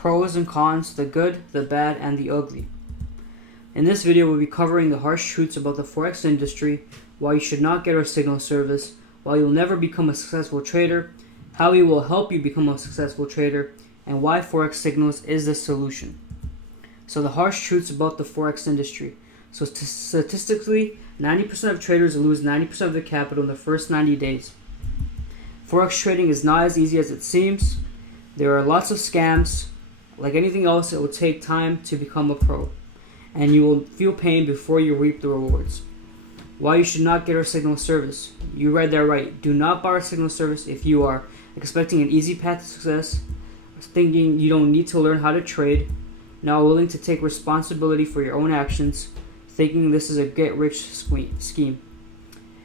pros and cons, the good, the bad, and the ugly. In this video, we'll be covering the harsh truths about the Forex industry, why you should not get our signal service, why you'll never become a successful trader, how we will help you become a successful trader, and why Forex Signals is the solution. So the harsh truths about the Forex industry. So statistically, 90% of traders lose 90% of their capital in the first 90 days. Forex trading is not as easy as it seems. There are lots of scams. Like anything else, it will take time to become a pro, and you will feel pain before you reap the rewards. Why you should not get our signal service. You read that right. Do not buy our signal service if you are expecting an easy path to success, thinking you don't need to learn how to trade, not willing to take responsibility for your own actions, thinking this is a get-rich scheme.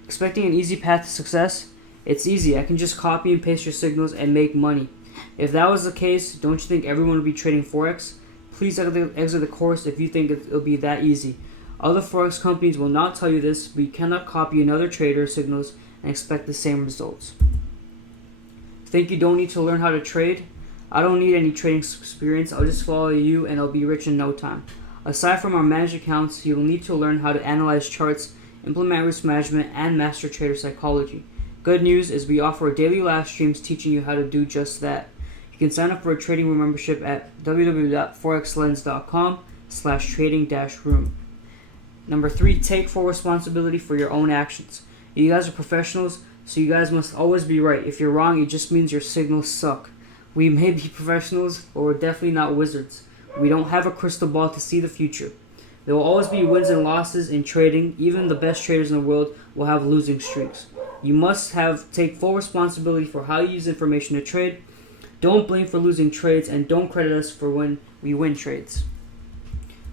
Expecting an easy path to success? It's easy. I can just copy and paste your signals and make money. If that was the case, don't you think everyone would be trading Forex? Please exit the course if you think it'll be that easy. Other Forex companies will not tell you this, but you cannot copy another trader's signals and expect the same results. Think you don't need to learn how to trade? I don't need any trading experience. I'll just follow you and I'll be rich in no time. Aside from our managed accounts, you will need to learn how to analyze charts, implement risk management, and master trader psychology. Good news is we offer daily live streams teaching you how to do just that. You can sign up for a trading room membership at www.forexlens.com/trading-room. Number 3, take full responsibility for your own actions. You guys are professionals, so you guys must always be right. If you're wrong, it just means your signals suck. We may be professionals, but we're definitely not wizards. We don't have a crystal ball to see the future. There will always be wins and losses in trading. Even the best traders in the world will have losing streaks. You must take full responsibility for how you use information to trade. Don't blame for losing trades, and don't credit us for when we win trades.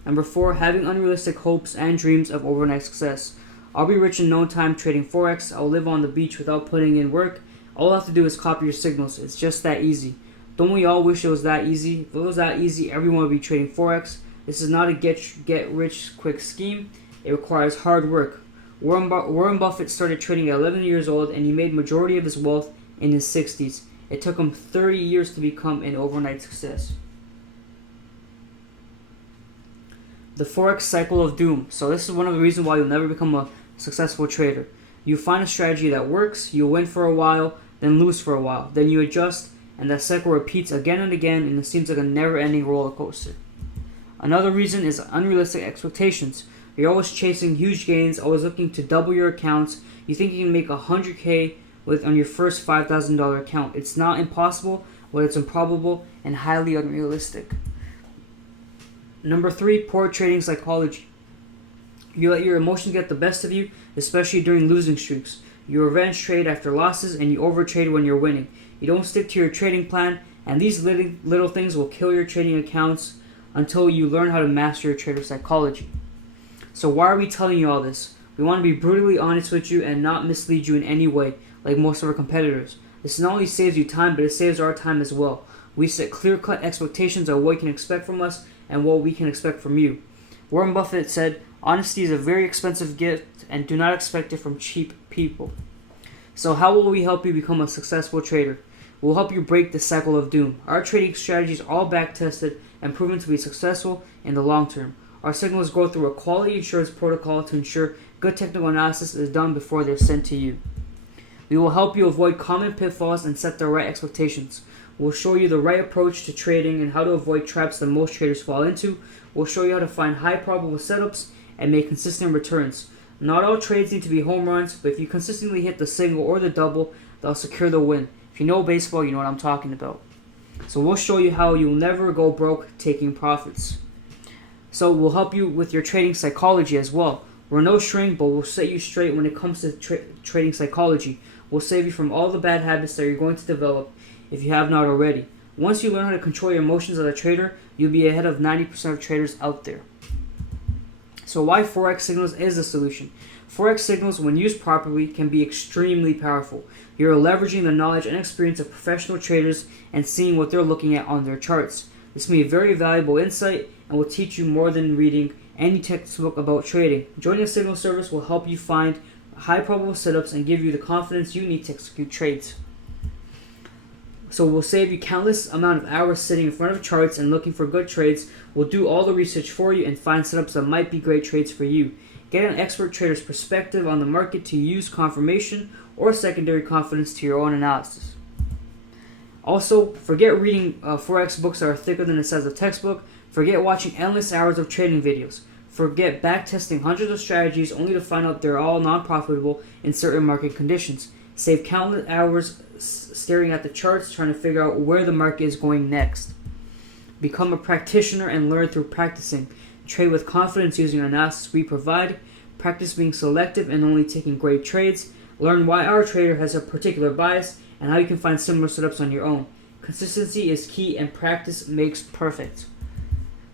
Number 4, having unrealistic hopes and dreams of overnight success. I'll be rich in no time trading Forex. I'll live on the beach without putting in work. All I have to do is copy your signals. It's just that easy. Don't we all wish it was that easy? If it was that easy, everyone would be trading Forex. This is not a get-rich-quick scheme. It requires hard work. Warren Buffett started trading at 11 years old, and he made majority of his wealth in his 60s. It took him 30 years to become an overnight success. The Forex cycle of doom. So this is one of the reasons why you'll never become a successful trader. You find a strategy that works, you win for a while, then lose for a while. Then you adjust, and that cycle repeats again and again, and it seems like a never-ending roller coaster. Another reason is unrealistic expectations. You're always chasing huge gains, always looking to double your accounts. You think you can make $100K on your first $5,000 account. It's not impossible, but it's improbable and highly unrealistic. Number 3, poor trading psychology. You let your emotions get the best of you, especially during losing streaks. You revenge trade after losses, and you overtrade when you're winning. You don't stick to your trading plan, and these little things will kill your trading accounts until you learn how to master your trader psychology. So why are we telling you all this? We want to be brutally honest with you and not mislead you in any way, like most of our competitors. This not only saves you time, but it saves our time as well. We set clear-cut expectations of what you can expect from us and what we can expect from you. Warren Buffett said, "Honesty is a very expensive gift, and do not expect it from cheap people." So how will we help you become a successful trader? We'll help you break the cycle of doom. Our trading strategies are all back-tested and proven to be successful in the long term. Our signals go through a quality assurance protocol to ensure good technical analysis is done before they're sent to you. We will help you avoid common pitfalls and set the right expectations. We'll show you the right approach to trading and how to avoid traps that most traders fall into. We'll show you how to find high probable setups and make consistent returns. Not all trades need to be home runs, but if you consistently hit the single or the double, they'll secure the win. If you know baseball, you know what I'm talking about. So we'll show you how you'll never go broke taking profits. So we'll help you with your trading psychology as well. We're no shrink, but we'll set you straight when it comes to trading psychology. We'll save you from all the bad habits that you're going to develop if you have not already. Once you learn how to control your emotions as a trader, you'll be ahead of 90% of traders out there. So why Forex Signals is the solution? Forex Signals, when used properly, can be extremely powerful. You're leveraging the knowledge and experience of professional traders and seeing what they're looking at on their charts. This may be very valuable insight and will teach you more than reading any textbook about trading. Joining a signal service will help you find high probable setups and give you the confidence you need to execute trades. So we'll save you countless amount of hours sitting in front of charts and looking for good trades. We'll do all the research for you and find setups that might be great trades for you. Get an expert trader's perspective on the market to use confirmation or secondary confidence to your own analysis. Also, forget reading Forex books that are thicker than the size of a textbook. Forget watching endless hours of trading videos. Forget backtesting hundreds of strategies only to find out they're all non-profitable in certain market conditions. Save countless hours staring at the charts trying to figure out where the market is going next. Become a practitioner and learn through practicing. Trade with confidence using the analysis we provide. Practice being selective and only taking great trades. Learn why our trader has a particular bias and how you can find similar setups on your own. Consistency is key and practice makes perfect.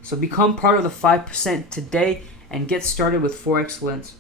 So become part of the 5% today and get started with Forex Lens.